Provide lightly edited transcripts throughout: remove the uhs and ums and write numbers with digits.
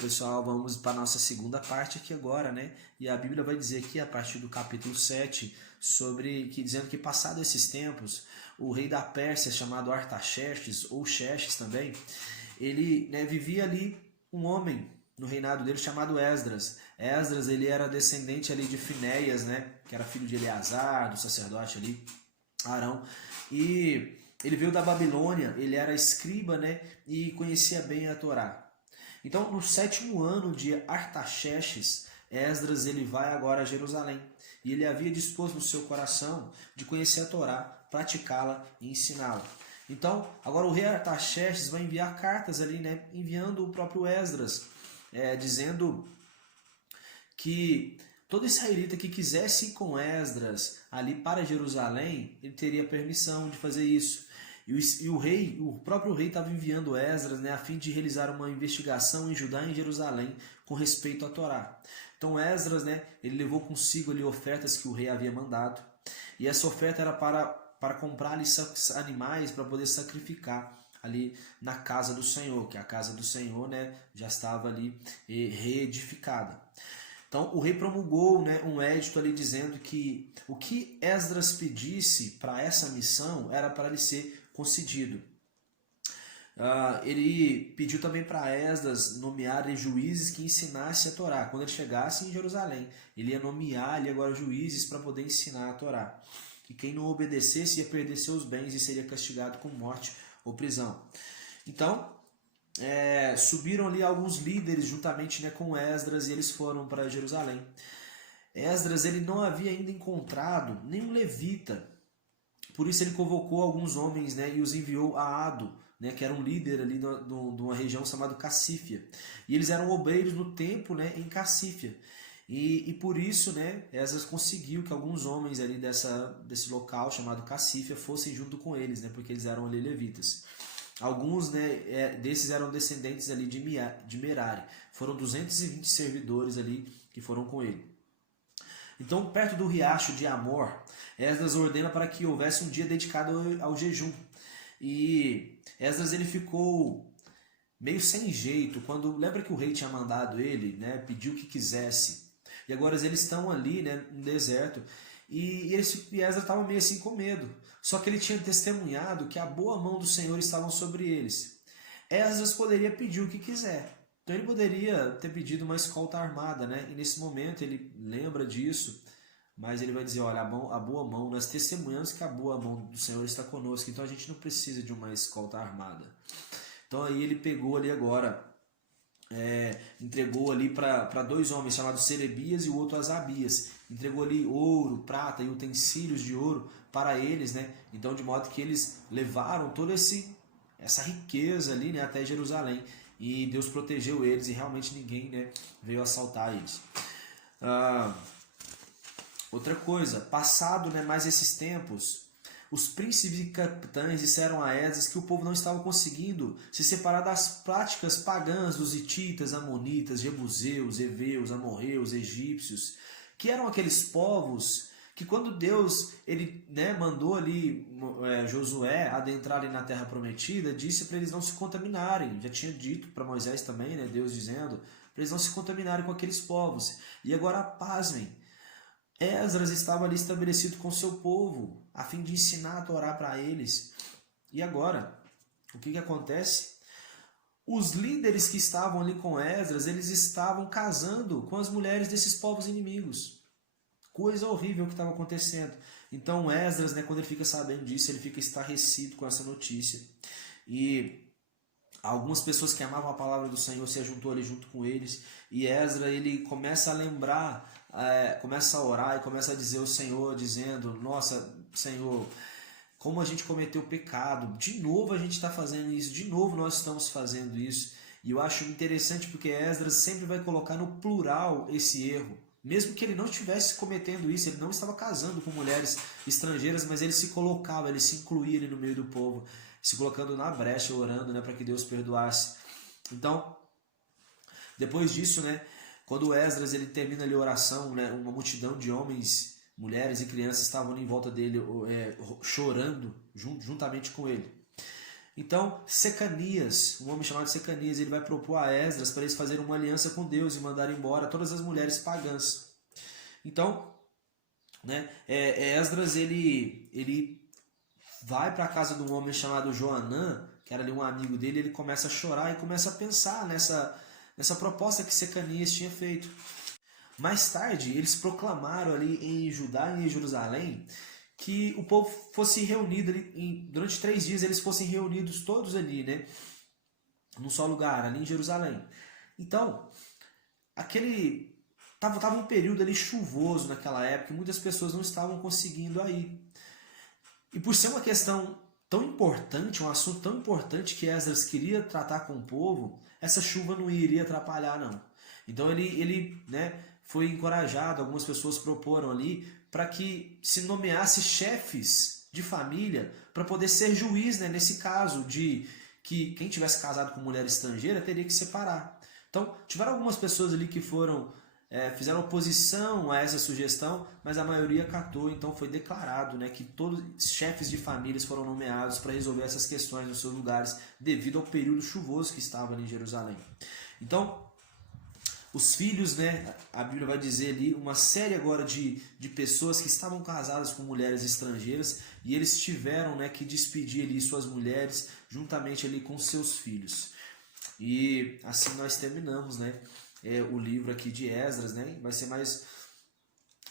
pessoal, vamos para a nossa segunda parte aqui agora, né? E a Bíblia vai dizer aqui, a partir do capítulo 7, dizendo que passado esses tempos, o rei da Pérsia, chamado Artaxerxes, ou Xerxes também, ele, né, vivia ali um homem no reinado dele chamado Esdras. Esdras, ele era descendente ali de Finéias, né? Que era filho de Eleazar, do sacerdote ali, Arão. E ele veio da Babilônia, ele era escriba, né? E conhecia bem a Torá. Então, no 7º ano de Artaxerxes, Esdras ele vai agora a Jerusalém. E ele havia disposto no seu coração de conhecer a Torá, praticá-la e ensiná-la. Então, agora o rei Artaxerxes vai enviar cartas ali, né? Enviando o próprio Esdras, dizendo que todo israelita que quisesse ir com Esdras ali para Jerusalém, ele teria permissão de fazer isso. E o próprio rei estava enviando Esdras, né, a fim de realizar uma investigação em Judá e em Jerusalém com respeito à Torá. Então Esdras, né, ele levou consigo ali ofertas que o rei havia mandado. E essa oferta era para comprar ali animais para poder sacrificar ali na casa do Senhor, que a casa do Senhor, né, já estava ali reedificada. Então o rei promulgou, né, um edito ali dizendo que o que Esdras pedisse para essa missão era para lhe ser concedido. Ele pediu também para Esdras nomear juízes que ensinassem a Torá. Quando ele chegasse em Jerusalém, ele ia nomear ali agora juízes para poder ensinar a Torá. E quem não obedecesse ia perder seus bens e seria castigado com morte ou prisão. Então, subiram ali alguns líderes juntamente, né, com Esdras, e eles foram para Jerusalém. Esdras ele não havia ainda encontrado nenhum levita, por isso ele convocou alguns homens, né, e os enviou a Ado, né, que era um líder ali de uma região chamada Cassífia. E eles eram obreiros no templo, né, em Cassífia. E por isso, né, Esdras conseguiu que alguns homens ali desse local chamado Cassífia fossem junto com eles, né, porque eles eram ali levitas. Alguns, né, desses eram descendentes ali de Merari. Foram 220 servidores ali que foram com ele. Então, perto do riacho de Amor, Esdras ordena para que houvesse um dia dedicado ao jejum. E Esdras ele ficou meio sem jeito. Lembra que o rei tinha mandado ele, né, pediu o que quisesse. E agora eles estão ali, né, no deserto. E Esdras estava meio assim com medo. Só que ele tinha testemunhado que a boa mão do Senhor estava sobre eles. Esdras poderia pedir o que quiser. Então ele poderia ter pedido uma escolta armada, né? E nesse momento ele lembra disso, mas ele vai dizer, olha, a boa mão, nós testemunhamos que a boa mão do Senhor está conosco, então a gente não precisa de uma escolta armada. Então aí ele pegou ali agora, entregou ali para dois homens chamados Serebias e o outro Asabias. Entregou ali ouro, prata e utensílios de ouro para eles, né? Então de modo que eles levaram toda essa riqueza ali, né, até Jerusalém. E Deus protegeu eles e realmente ninguém, né, veio assaltar eles. Outra coisa, passado, né, mais esses tempos, os príncipes e capitães disseram a Esdras que o povo não estava conseguindo se separar das práticas pagãs dos hititas, amonitas, jebuseus, heveus, amorreus, egípcios, que eram aqueles povos que quando Deus ele, né, mandou ali Josué adentrar ali na terra prometida, disse para eles não se contaminarem. Já tinha dito para Moisés também, né, Deus dizendo, para eles não se contaminarem com aqueles povos. E agora pasmem, Esdras estava ali estabelecido com seu povo, a fim de ensinar a Torá para eles. E agora, o que acontece? Os líderes que estavam ali com Esdras, eles estavam casando com as mulheres desses povos inimigos. Coisa horrível que estava acontecendo. Então Esdras, né, quando ele fica sabendo disso, ele fica estarrecido com essa notícia. E algumas pessoas que amavam a palavra do Senhor se ajuntou ali junto com eles. E Esdras, ele começa a lembrar, começa a orar e começa a dizer ao Senhor, dizendo, nossa, Senhor, como a gente cometeu pecado. De novo a gente está fazendo isso, de novo nós estamos fazendo isso. E eu acho interessante porque Esdras sempre vai colocar no plural esse erro. Mesmo que ele não estivesse cometendo isso, ele não estava casando com mulheres estrangeiras, mas ele se colocava, ele se incluía ali no meio do povo, se colocando na brecha, orando, né, para que Deus perdoasse. Então, depois disso, né, quando Esdras ele termina ali a oração, né, uma multidão de homens, mulheres e crianças estavam ali em volta dele, chorando juntamente com ele. Então, Secanias, um homem chamado Secanias, ele vai propor a Esdras para eles fazerem uma aliança com Deus e mandar embora todas as mulheres pagãs. Então, né, Esdras ele vai para a casa de um homem chamado Joanã, que era ali um amigo dele, ele começa a chorar e começa a pensar nessa proposta que Secanias tinha feito. Mais tarde, eles proclamaram ali em Judá e em Jerusalém que o povo fosse reunido ali, durante 3 dias eles fossem reunidos todos ali, né, num só lugar, ali em Jerusalém. Então, tava um período ali chuvoso naquela época e muitas pessoas não estavam conseguindo ir. E por ser uma questão tão importante, um assunto tão importante que Esdras queria tratar com o povo, essa chuva não iria atrapalhar, não. Então ele né, foi encorajado, algumas pessoas proporam ali para que se nomeasse chefes de família para poder ser juiz, né, nesse caso de que quem tivesse casado com mulher estrangeira teria que separar. Então tiveram algumas pessoas ali que fizeram oposição a essa sugestão, mas a maioria acatou, então foi declarado, né, que todos os chefes de famílias foram nomeados para resolver essas questões nos seus lugares, devido ao período chuvoso que estava ali em Jerusalém. Então, os filhos, né, a Bíblia vai dizer ali, uma série agora de pessoas que estavam casadas com mulheres estrangeiras, e eles tiveram, né, que despedir ali suas mulheres, juntamente ali com seus filhos. E assim nós terminamos, né, o livro aqui de Esdras, né? Vai ser mais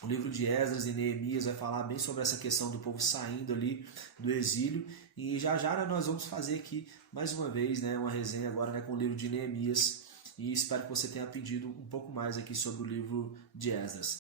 o livro de Esdras e Neemias, vai falar bem sobre essa questão do povo saindo ali do exílio, e já né, nós vamos fazer aqui mais uma vez, né, uma resenha agora, né, com o livro de Neemias, e espero que você tenha aprendido um pouco mais aqui sobre o livro de Esdras.